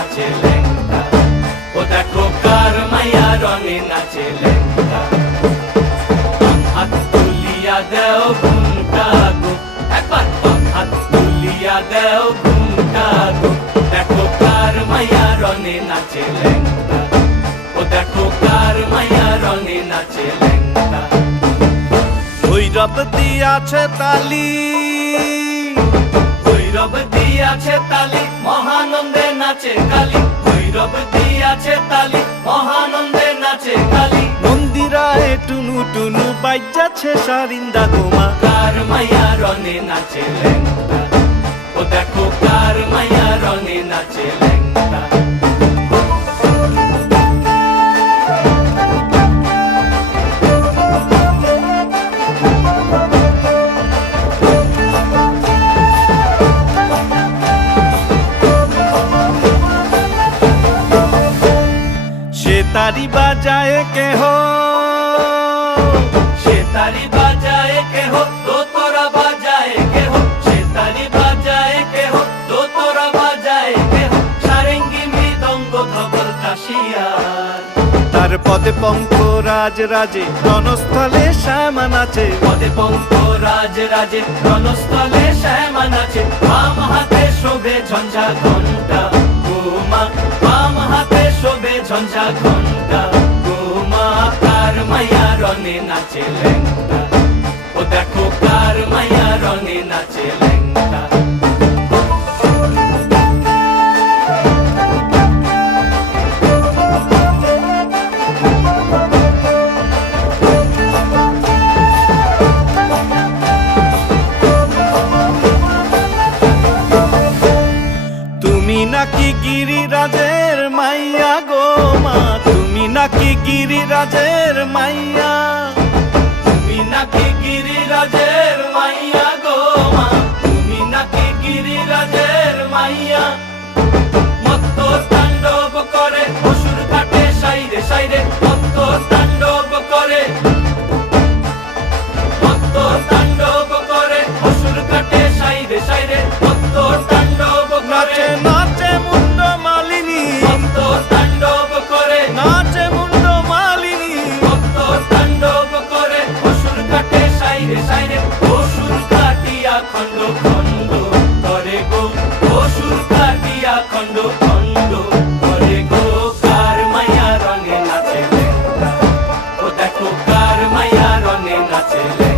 নাচে লেঙ্গা, ও দেখো কার মাইয়া রঙে নাচে লেঙ্গা। হাত তুলিয়া দেও ঘুমটা গো, একবার হাত তুলিয়া দেও ঘুমটা গো, দেখো কার মাইয়া রঙে নাচে লেঙ্গা, ও দেখো কার মাইয়া রঙে নাচে লেঙ্গা। ভৈরব দিয়াছে তালি, ভৈরব দিয়াছে তালি, মহানন্দে নাচে কালী, ভৈরব দিয়াছে তালি, মহানন্দে নাচে কালী। মন্দিরায় টুনু টুনু বাজ্যাছে সারিন্দা গোমা, কার মাইয়া রঙে নাচে লেঙ্গা, ও দেখো কার মাইয়া রঙে নাচে লেঙ্গা। সে তারি বাজায় কেহ, সে তারি বাজায় কেহ, দোতরা বাজায় কেহ, সে তারি বাজায় কেহ, দোতরা বাজায় কেহ, সারেঙ্গি মৃদঙ্গ ধবল কাশিয়ার। তার পদে পঙ্ক রাজ রাজে রণস্থলে শ্যামা নাচে, পদে পঙ্ক রাজ রাজে রণস্থলে শ্যামা নাচে। বাম হাতে শোভে ঝঞ্ঝা ঘণ্টা গোমা, বাম হাতে শোভে ঝঞ্ঝা ঘণ্টা গোমা। কার মাইয়া রঙে নাচে লেঙ্গা, ও দেখো কার মাইয়া রঙে নাচে লেঙ্গা। তুমি নাকি গিরিরাজের মাইয়া গো মা, তুমি নাকি গিরিরাজের মাইয়া, তুমি নাকি গিরিরাজের মাইয়া গো মা, তুমি নাকি গিরিরাজের মাইয়া। মত্ত তাণ্ডব করে অসুর কাটে সাইরে সাইরে, মত্ত তাণ্ডব করে, মত্ত তাণ্ডব করে অসুর কাটে সাইরে সাইরে, মত্ত তাণ্ডব করে। নাচে নাচে মুন্ড মালিনী, মত্ত তাণ্ডব করে, নাচে মুন্ড মালিনী, মত্ত তাণ্ডব করে অসুর কাটে সাইরে সাইরে, অসুর কাটিয়া খণ্ড খণ্ড করে গো, অসুর কাটিয়া খণ্ড খণ্ড করে গো। কার মাইয়া রঙে নাচে লেঙ্গা, ও দেখো কার মাইয়া রঙে নাচে লেঙ্গা।